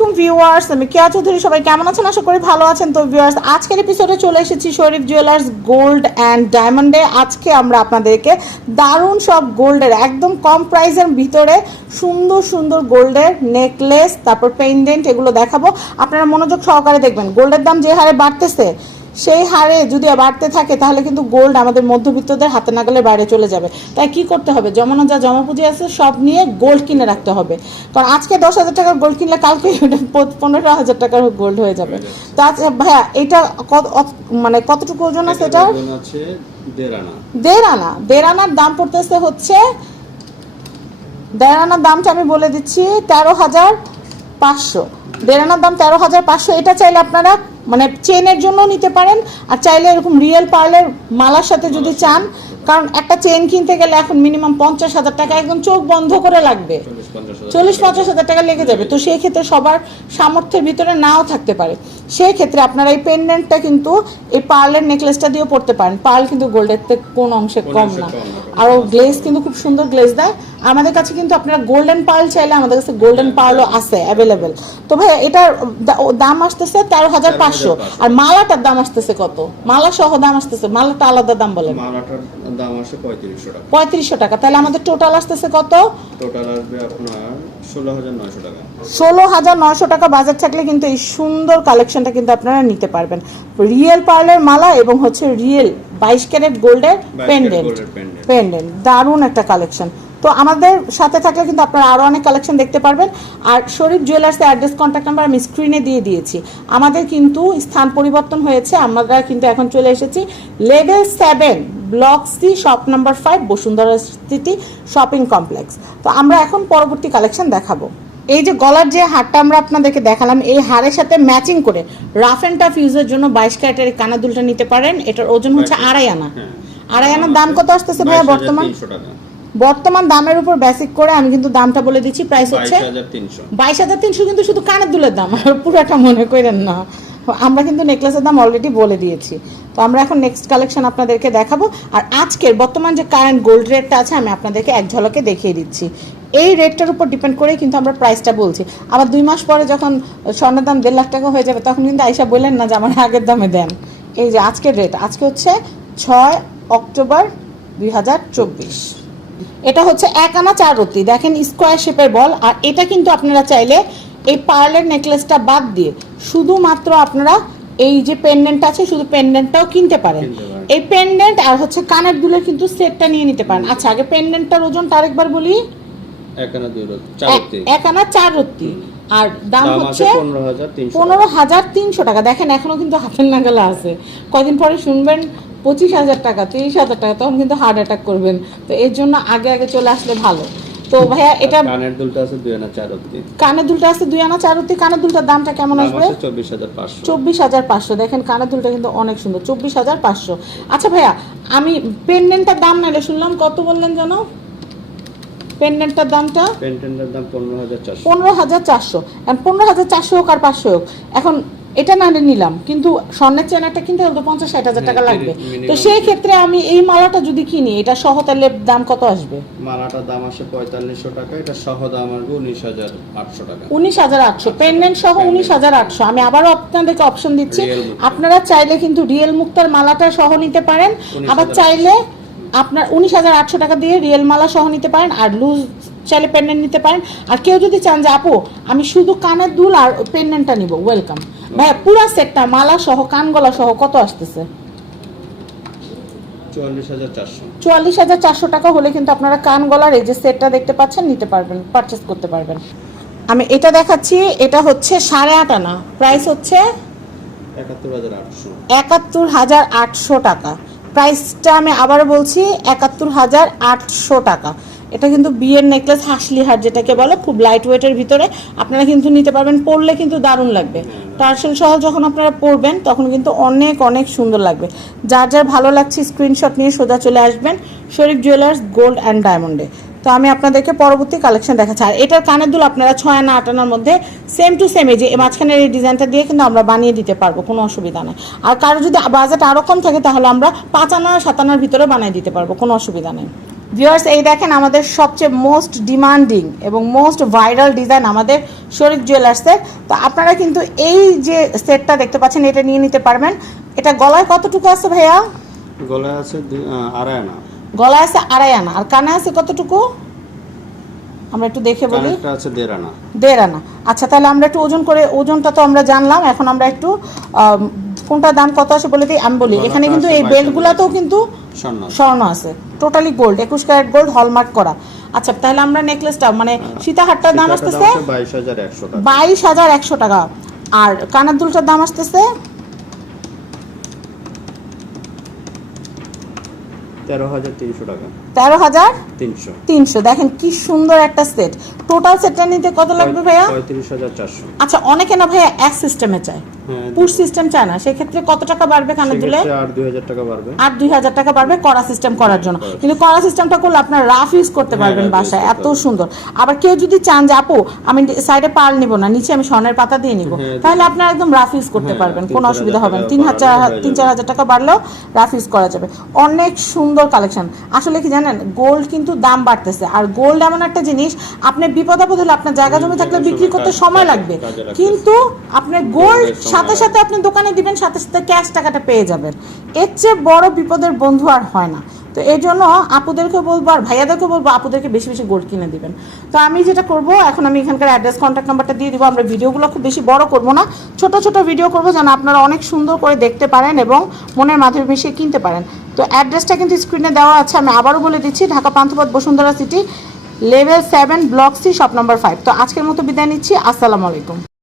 Viewers, আমি কেয়া চৌধুরী, সবাই কেমন আছেন? আশা করি ভালো আছেন। তো ভিউয়ার্স, আজকের এপিসোডে চলে এসেছি শরীফ জুয়েলার্স গোল্ড অ্যান্ড ডায়মন্ডে আজকে আমরা আপনাদেরকে দারুণ সব গোল্ডের একদম কম প্রাইসের ভিতরে সুন্দর সুন্দর গোল্ডের নেকলেস তারপর পেন্ডেন্ট এগুলো দেখাবো। আপনারা মনোযোগ সহকারে দেখবেন। গোল্ডের দাম যে হারে বাড়তেছে সেই হারে যদি বাড়তে থাকে তাহলে কিন্তু গোল্ড আমাদের মধ্যবিত্তদের হাতে নাগালের বাইরে চলে যাবে। তাই কি করতে হবে? জমানো যা জমা পুঁজি আছে সব নিয়ে গোল্ড কিনে রাখতে হবে। কারণ আজকে দশ হাজার টাকার গোল্ড কিনলে কালকে পনেরো হাজার টাকার গোল্ড হয়ে যাবে। তো আচ্ছা ভাইয়া এটা মানে কতটুকু ওজন আছে এটা দেড় আনা। দেড় আনার দাম পড়তেছে হচ্ছে দেড় আনার দামটা আমি বলে দিচ্ছি তেরো হাজার পাঁচশো। দেড় আনার দাম তেরো হাজার পাঁচশো। এটা চাইলে আপনারা মানে চেনের জন্য নিতে পারেন আর চাইলে এরকম রিয়েল পার্লের মালার সাথে যদি চান কারণ একটা চেন কিনতে গেলে এখন মিনিমাম পঞ্চাশ হাজার টাকা একদম চোখ বন্ধ করে লাগবে। চল্লিশ পঞ্চাশ হাজার টাকা লেগে যাবে। তো সেই ক্ষেত্রে সবার সামর্থ্যের ভিতরে নাও থাকতে পারে। সেই ক্ষেত্রে আপনারা এই পেন্ডেন্টটা কিন্তু এই পার্লের নেকলেসটা দিয়েও পড়তে পারেন। পার্ল কিন্তু গোল্ডের থেকে কোন অংশে কম না। ও গ্লেজ কিন্তু খুব সুন্দর গ্লেজ দেয়। আমাদের কাছে কিন্তু আপনারা গোল্ডেন পার্ল চাইলে আমাদের কাছে গোল্ডেন পার্লও আছে অ্যাভেলেবেল তো ভাই এটার দাম আসতেছে তেরো হাজার পাঁচশো। আর মালাটার দাম আসতেছে কত? মালা সহ দাম আসতেছে। মালাটা আলাদা দাম বলেন। মালাটার দাম আসে পঁয়ত্রিশশো টাকা। পঁয়ত্রিশশো টাকা। তাহলে আমাদের টোটাল আসতেছে কত? টোটাল আসবে আপনার ষোলো হাজার নয়শো টাকা। ষোলো হাজার নয়শো টাকা বাজার থাকলে কিন্তু এই সুন্দর কালেকশনটা কিন্তু আপনারা নিতে পারবেন। রিয়েল পার্লের মালা এবং হচ্ছে রিয়েল বাইশ ক্যারেট গোল্ডের 22 পেন্ডেন্ট পেন্ডেন্ট দারুণ একটা কালেকশন তো আমাদের সাথে থাকলে কিন্তু আপনারা আরও অনেক কালেকশন দেখতে পারবেন। আর শরীফ জুয়েলার্সের অ্যাড্রেস কন্ট্যাক্ট নাম্বার আমি স্ক্রিনে দিয়ে দিয়েছি। আমাদের কিন্তু স্থান পরিবর্তন হয়েছে আমরা কিন্তু এখন চলে এসেছি level seven block C shop number five Bashundhara city shopping complex তো আমরা এখন পরবর্তী কালেকশন দেখাবো। এই যে গলার যে হারটা আমরা আপনাদেরকে দেখালাম এই হারের সাথে ম্যাচিং করে রাফ অ্যান্ড টাফ ইউজের জন্য বাইশ ক্যারেটের কানাদুলটা নিতে পারেন এটার ওজন হচ্ছে আড়াই আনা। হ্যাঁ। আড়াই আনার দাম কত আসতেছে ভাইয়া বর্তমান? বর্তমান দামের উপর বেসিক করে আমি কিন্তু দামটা বলে দিচ্ছি প্রাইস হচ্ছে বাইশ হাজার তিনশো। কিন্তু শুধু কানের দুলের দাম আর পুরোটা মনে করেন না। আমরা কিন্তু নেকলেসের দাম অলরেডি বলে দিয়েছি। তো আমরা এখন নেক্সট কালেকশন আপনাদেরকে দেখাবো। আর আজকের বর্তমান যে কারেন্ট গোল্ড রেটটা আছে আমি আপনাদেরকে এক ঝলকে দেখিয়ে দিচ্ছি। এই রেটটার উপর ডিপেন্ড করেই কিন্তু আমরা প্রাইসটা বলছি। আবার দুই মাস পরে যখন স্বর্ণের দাম দেড় লাখ টাকা হয়ে যাবে তখন কিন্তু আইসা বললেন না যে আমার আগের দামে দেন। এই যে আজকের রেট আজকে হচ্ছে ছয় অক্টোবর দুই হাজার চব্বিশ। এটা হচ্ছে এক আনা চার রত্তি। দেখেন স্কোয়ার শেপের বল আর এটা কিন্তু আপনারা চাইলে এই পার্লের নেকলেসটা বাদ দিয়ে শুধুমাত্র আপনারা এই যে পেন্ডেন্ট আছে শুধু পেন্ডেন্টটাও কিনতে পারেন। এই পেন্ডেন্ট আর হচ্ছে কানের দুলের কিন্তু সেটটা নিয়ে নিতে পারেন। আচ্ছা আগে পেন্ডেন্টটার ওজনটা আরেকবার বলি। এক আনা চার রত্তি। আর দাম হচ্ছে পনেরো হাজার তিনশো পনেরো হাজার তিনশো টাকা। দেখেন এখনও কিন্তু হাতের নাগালা আছে। কদিন পরে শুনবেন? পঁচিশ হাজার টাকা তিরিশ হাজার টাকা তখন কিন্তু হার্ট অ্যাটাক করবেন। তো এর জন্য আগে আগে চলে আসলে ভালো। তো ভাইয়া এটা কানের দুলটা আছে দুই আনা চার রত্তি কানের দুলটা আছে দুই আনা চার রুটি কানের দুলটার দামটা কেমন আসবে? চব্বিশ হাজার পাঁচশো। চব্বিশ হাজার পাঁচশো। দেখেন কানের দুলটা কিন্তু অনেক সুন্দর। চব্বিশ হাজার পাঁচশো। আচ্ছা ভাইয়া আমি পেন্ডেন্টটার দাম নাইলে শুনলাম কত বললেন জানো? পেন্ডেন্টটার দামটা? পেন্টেন্টের দাম পনেরো হাজার চারশো। পনেরো হাজার চারশো। পনেরো হাজার চারশো হোক আর পাঁচশো হোক। এখন এটা না নিলাম। কিন্তু স্বর্ণের চেনাটা কিনতে হলে পঞ্চাশ ষাট হাজার টাকা হ্যাঁ, লাগবে তো সেই ক্ষেত্রে আমি এই মালাটা যদি কিনি এটা সহ তাহলে দাম কত আসবে? মালাটার দাম আসে পঁয়তাল্লিশশো টাকা এটা সহ দাম আসবে উনিশ হাজার আটশো টাকা। উনিশ হাজার আটশো পেন্ডেন্ট সহ উনিশ হাজার আটশো। আমি আবারও আপনাদেরকে অপশন দিচ্ছি। আপনারা চাইলে কিন্তু রিয়েল মুক্তার মালাটা সহ নিতে পারেন। আবার চাইলে আপনার উনিশ হাজার আটশো টাকা দিয়ে রিয়েল মালা সহ নিতে পারেন। আর লুজ চাইলে পেন্ডেন্ট নিতে পারেন। আর কেউ যদি চান যে আপু আমি শুধু কানের দুল আর পেন্ডেন্টটা নিব ওয়েলকাম ভাইয়া পুরা সেটটা মালা সহ কান গলা সহ কত আসতেছে? চুয়াল্লিশ হাজার চারশো। টাকা হলে কিন্তু আপনারা কান গলার এই যে সেটটা দেখতে পাচ্ছেন নিতে পারবেন পারচেস করতে পারবেন। আমি এটা দেখাচ্ছি এটা হচ্ছে সাড়ে আট আনা। প্রাইস হচ্ছে একাত্তর হাজার আটশো। টাকা। প্রাইসটা আমি আবারও বলছি একাত্তর হাজার আটশো টাকা। এটা কিন্তু বিয়ের নেকলেস হাসলি হার যেটাকে বলে, খুব লাইট ওয়েটের ভিতরে। আপনারা কিন্তু নিতে পারবেন, পরলে কিন্তু দারুণ লাগবে। টার্সেল সহ যখন আপনারা পরবেন, তখন কিন্তু অনেক অনেক সুন্দর লাগবে। যার যার ভালো লাগছে স্ক্রিনশট নিয়ে সোজা চলে আসবেন শরীফ জুয়েলার্স গোল্ড অ্যান্ড ডায়মন্ডে তো আমি আপনাদেরকে পরবর্তী কালেকশন দেখাচ্ছি। আর এটার কানের দুল আপনারা ছয় আনা, আট আনার মধ্যে সেম টু সেম এই যে মাঝখানের এই ডিজাইনটা দিয়ে কিন্তু আমরা বানিয়ে দিতে পারব, কোনো অসুবিধা নেই। আর কারও যদি বাজেট আরও কম থাকে, তাহলে আমরা পাঁচ আনা, সাত আনার ভিতরে বানিয়ে দিতে পারব, কোনো অসুবিধা নেই। ভিউয়ার্স এই দেখেন আমাদের সবচেয়ে মোস্ট ডিমান্ডিং এবং মোস্ট ভাইরাল ডিজাইন আমাদের শরীফ জুয়েলার্সের তো আপনারা কিন্তু এই যে সেটটা দেখতে পাচ্ছেন এটা নিয়ে নিতে পারবেন। এটা গলায় কতটুকু আছে ভাইয়া? গলায় আছে আড়াই আনা। গলায় আছে আড়াই আনা। আর কানে আছে কতটুকু? আমরা একটু দেখে বলি। আছে দেড় আনা। দেড় আনা। আচ্ছা তাহলে আমরা একটু ওজন করে ওজনটা তো আমরা জানলাম। এখন আমরা একটু আম, কোনটার দাম কত আছে বলে দিই আমি বলি। এখানে কিন্তু এই বেল্টগুলোতেও কিন্তু স্বর্ণ আছে। টোটালি গোল্ড একুশ ক্যারেট গোল্ড হলমার্ক করা। আচ্ছা তাহলে আমরা নেকলেসটা মানে সীতাহারটার দাম আসতেছে বাইশ হাজার একশো টাকা। আর কানের দুলটার দাম আসতেছে? তেরো হাজার তিনশো টাকা। তেরো হাজার তিনশো। দেখেন কি সুন্দর একটা সেট টোটাল সেটটা নিতে কত লাগবে ভাইয়া? আচ্ছা অনেকে না ভাইয়া এক সিস্টেমে চায়। হ্যাঁ পুশ সিস্টেম চায় না। সেক্ষেত্রে কত টাকা বাড়বে দুলে? আর দুই হাজার টাকা বাড়বে। কড়া সিস্টেম করার জন্য। কিন্তু কড়া সিস্টেমটা করলে আপনার রাফ ইউজ করতে হ্যাঁ, পারবেন বাসায়। এত সুন্দর। আবার কেউ যদি চান যে আপু আমি সাইডে পাল নিব না নিচে আমি স্বর্ণের পাতা দিয়ে নিব হ্যাঁ, তাহলে আপনার একদম রাফ ইউজ করতে হ্যাঁ, পারবেন। কোনো অসুবিধা হবে না। তিন হাজার তিন চার হাজার টাকা বাড়লেও রাফ ইউজ করা যাবে। অনেক সুন্দর কালেকশন আসলে কি জানেন গোল্ড কিন্তু দাম বাড়তেছে। আর গোল্ড এমন একটা জিনিস আপনি বিপদ আপদ হলে আপনার জায়গা জমি থাকলে বিক্রি করতে সময় লাগবে। কিন্তু আপনার গোল্ড সাথে সাথে আপনি দোকানে দিবেন সাথে সাথে ক্যাশ টাকাটা পেয়ে যাবেন। এর চেয়ে বড় বিপদের বন্ধু আর হয় না। তো এই জন্য আপুদেরকে বলব আর ভাইয়াদেরকে বলব, আপুদেরকে বেশি বেশি গোল্ড কিনে দিবেন। তো আমি যেটা করব, এখন আমি এখানকার অ্যাড্রেস কন্ট্যাক্ট নাম্বারটা দিয়ে দিব। আমরা ভিডিওগুলো খুব বেশি বড় করব না, ছোট ছোট ভিডিও করব যেন আপনারা অনেক সুন্দর করে দেখতে পারেন এবং মনের মাধুরী মিশিয়ে কিনতে পারেন। তো অ্যাড্রেসটা কিন্তু স্ক্রিনে দেওয়া আছে, আমি আবারও বলে দিচ্ছি, Dhaka Panthapath Bashundhara city level seven block C shop number five তো আজকের মতো বিদায় নিচ্ছি, আসসালামু আলাইকুম।